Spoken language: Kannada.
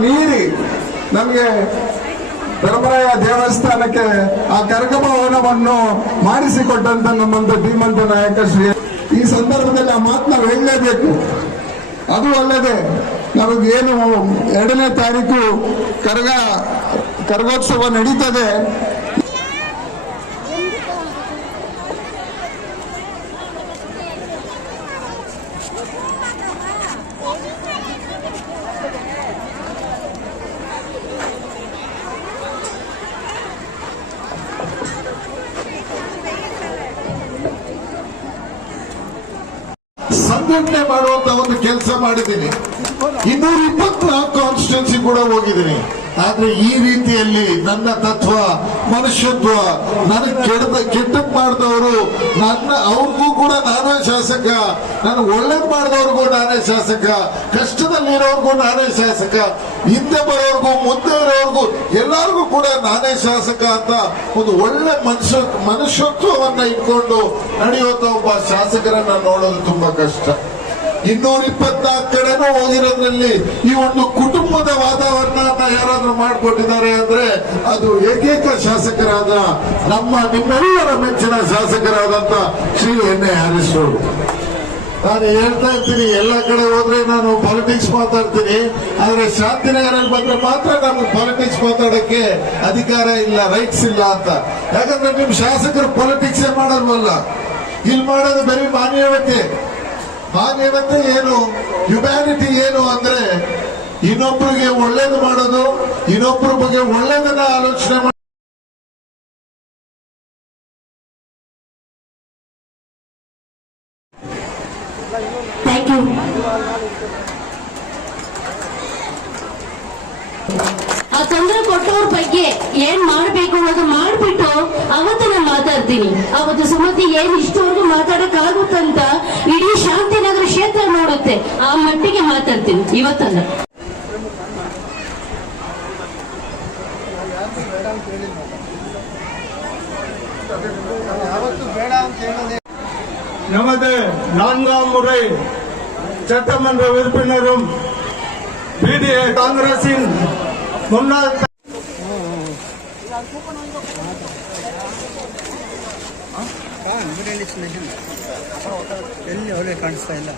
ಮೀರಿ ನಮಗೆ ಧರ್ಮರಾಯ ದೇವಸ್ಥಾನಕ್ಕೆ ಆ ಕರಗಮವನವನ್ನು ಮಾಡಿಸಿಕೊಟ್ಟಂತ ನಮ್ಮಂತ ಧೀಮಂತ ನಾಯಕ ಶ್ರೀ ಈ ಸಂದರ್ಭದಲ್ಲಿ ಆ ಮಾತು ನಾವು ಹೇಳಲೇಬೇಕು. ಅದು ಅಲ್ಲದೆ ನಮಗೇನು 2ನೇ ತಾರೀಕು ಕರಗೋತ್ಸವ ನಡೀತದೆ. ಸಂಘಟನೆ ಮಾಡುವಂತ ಒಂದು ಕೆಲಸ ಮಾಡಿದ್ದೀನಿ. 224 ಕಾನ್ಸ್ಟಿಟ್ಯೂನ್ಸಿ ಕೂಡ ಹೋಗಿದ್ದೀನಿ. ಆದ್ರೆ ಈ ರೀತಿಯಲ್ಲಿ ನನ್ನ ತತ್ವ, ಮನುಷ್ಯತ್ವ, ನನಗೆ ಕೆಟ್ಟ ಮಾಡಿದವರು ಅವ್ರಿಗೂ ಕೂಡ ನಾನೇ ಶಾಸಕ, ನನಗೆ ಒಳ್ಳೇದ್ ಮಾಡಿದವ್ರಿಗೂ ನಾನೇ ಶಾಸಕ, ಕಷ್ಟದಲ್ಲಿರೋರ್ಗೂ ನಾನೇ ಶಾಸಕ, ಹಿಂದೆ ಬರೋರ್ಗೂ ಮುಂದೆ ಇರೋರ್ಗೂ ಎಲ್ಲರಿಗೂ ಕೂಡ ನಾನೇ ಶಾಸಕ ಅಂತ ಒಂದು ಒಳ್ಳೆ ಮನುಷ್ಯತ್ವವನ್ನ ಇಟ್ಕೊಂಡು ನಡೆಯುವಂತ ಒಬ್ಬ ಶಾಸಕರನ್ನ ನೋಡೋದು ತುಂಬಾ ಕಷ್ಟ. 224 ಕಡೆನೂ ಹೋಗಿರೋದ್ರಲ್ಲಿ ಈ ಒಂದು ಕುಟುಂಬದ ವಾತಾವರಣ ಯಾರಾದ್ರೂ ಮಾಡಿಕೊಟ್ಟಿದ್ದಾರೆ ಅಂದ್ರೆ ಅದು ಏಕೈಕ ಶಾಸಕರಾದ ನಿಮ್ಮೆಲ್ಲರ ಮೆಚ್ಚಿನ ಶಾಸಕರಾದಂತ ಶ್ರೀ ಎನ್.ಎ. ಹ್ಯಾರಿಸ್ ಅವರು. ನಾನು ಹೇಳ್ತಾ ಇರ್ತೀನಿ, ಎಲ್ಲ ಕಡೆ ಹೋದ್ರೆ ನಾನು ಪಾಲಿಟಿಕ್ಸ್ ಮಾತಾಡ್ತೀನಿ, ಆದ್ರೆ ಶಾಂತಿನಗರಲ್ಲಿ ಬಂದ್ರೆ ಮಾತ್ರ ನಮ್ಗೆ ಪಾಲಿಟಿಕ್ಸ್ ಮಾತಾಡಕ್ಕೆ ಅಧಿಕಾರ ಇಲ್ಲ, ರೈಟ್ಸ್ ಇಲ್ಲ ಅಂತ. ಯಾಕಂದ್ರೆ ನಿಮ್ ಶಾಸಕರು ಪಾಲಿಟಿಕ್ಸ್ ಮಾಡಲ್ವಲ್ಲ. ಇಲ್ಲಿ ಮಾಡೋದು ಬರೀ ಮಾನವೀಯತೆ ಏನು, ಹ್ಯುಮ್ಯಾನಿಟಿ ಏನು ಅಂದ್ರೆ ಇನ್ನೊಬ್ಬರಿಗೆ ಒಳ್ಳೇದು ಮಾಡೋದು, ಇನ್ನೊಬ್ಬರ ಬಗ್ಗೆ ಒಳ್ಳೇದನ್ನ ಆಲೋಚನೆ ಮಾಡಿ. Thank you. ಆ ತೊಂದರೆ ಕೊಟ್ಟವ್ರ ಬಗ್ಗೆ ಏನ್ ಮಾಡ್ಬೇಕು ಅನ್ನೋದು ಮಾಡ್ಬಿಟ್ಟು ಅವತ್ತು ನಾನು ಮಾತಾಡ್ತೀನಿ. ಅವತ್ತು ಸುಮತಿ ಏನ್ ಇಷ್ಟವರೆಗೂ ಮಾತಾಡಕ್ ಆಗುತ್ತಂತ ಇಡೀ ಶಾಂತಿನಗರ ಕ್ಷೇತ್ರ ನೋಡುತ್ತೆ. ಆ ಮಟ್ಟಿಗೆ ಮಾತಾಡ್ತೀನಿ ಇವತ್ತಲ್ಲ. நமது 4ஆம் முறை சட்டமன்ற உறுப்பினரும் பிடிஏ காங்கிரசின் முன்னாள் ಎಲ್ಲಿ ಒಳ್ಳೆ ಕಾಣಿಸ್ತಾ ಇಲ್ಲ.